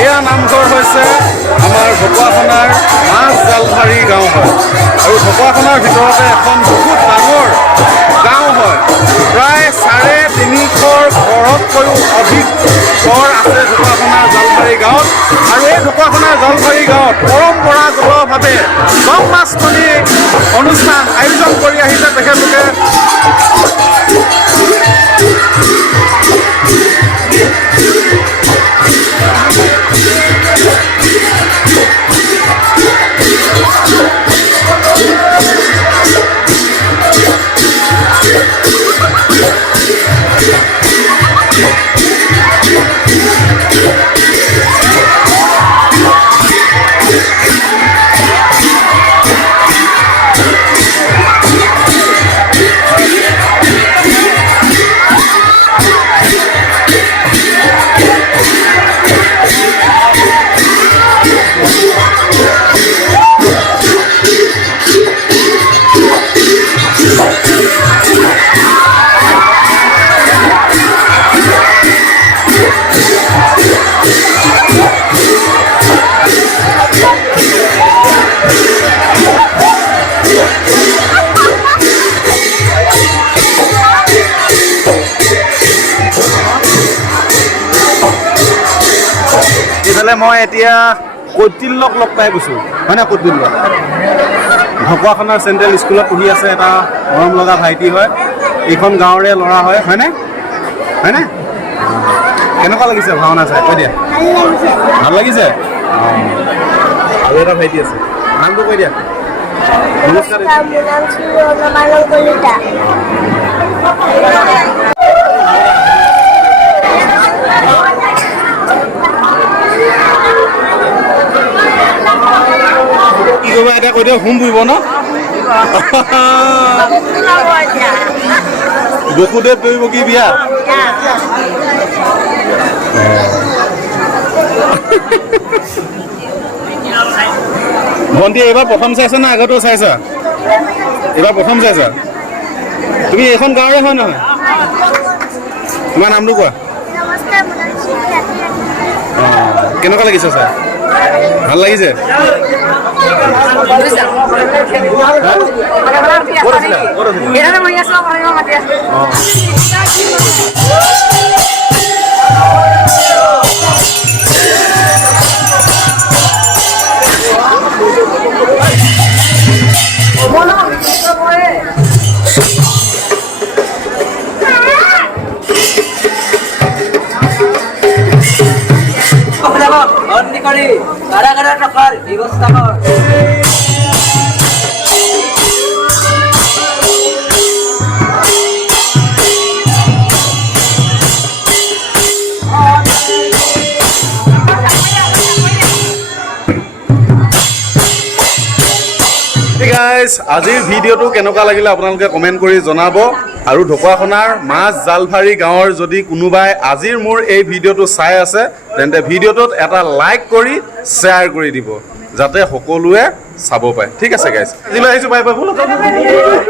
এয়া নামঘৰ হৈছে আমাৰ ঢকুৱাখানাৰ মাছ জালধাৰী গাঁও হয় আৰু ঢকুৱাখানাৰ ভিতৰতে এখন বহুত ডাঙৰ গাঁও হয়। প্ৰায় 350 ঘৰতকৈও অধিক ঘৰ আছে ঢকুৱাখানাৰ জালধাৰী গাঁৱত আৰু এই ঢকুৱাখানাৰ জালধাৰী গাঁৱত পৰম্পৰাগতভাৱে জন্মাষ্টমী অনুষ্ঠান আয়োজন কৰি আহিছে তেখেতলোকে। মই এতিয়া কৌটিল্যক লগ পাই গৈছোঁ হয় না? কৌটিল্য ঢকুৱাখানাৰ চেণ্ট্ৰেল স্কুলত পঢ়ি আছে এটা মৰম লগা ভাইটি হয়, এইখন গাঁৱৰে ল'ৰা হয় হয়নে? হয়নে? কেনেকুৱা লাগিছে ভাওনা চাই? কৈ দিয়া। ভাল লাগিছে? আৰু এটা ভাইটি আছে, নামটো কৈ দিয়া। নমস্কাৰ। কি কৰিব এতিয়া কৈ দিয়ক, হোম পুৰিব ন? বসুদেৱ কৰিব কি বিয়া? ভণ্টি এইবাৰ প্ৰথম চাইছা না আগতেও চাইছা? এইবাৰ প্ৰথম চাইছা? তুমি এইখন গাঁৱৰে হয় নহয়? তোমাৰ নামটো কোৱা। কেনেকুৱা লাগিছে ছাৰ? ভাল লাগিছে? কাৰাগাৰেৰ ৰাখাৰ ব্যবস্থা কৰ। আজিৰ ভিডিঅ'টো কেনেকুৱা লাগিলে আপোনালোকে কমেণ্ট কৰি জনাব আৰু ঢকুৱাখানাৰ মাছ জালধাৰী গাঁৱৰ যদি কোনোবাই আজিৰ মোৰ এই ভিডিঅ'টো চাই আছে তেন্তে ভিডিঅ'টোত এটা লাইক কৰি শ্বেয়াৰ কৰি দিব যাতে সকলোৱে চাব পাৰে। ঠিক আছে গাইজ, আজিলৈ আহিছোঁ, বাই বাই।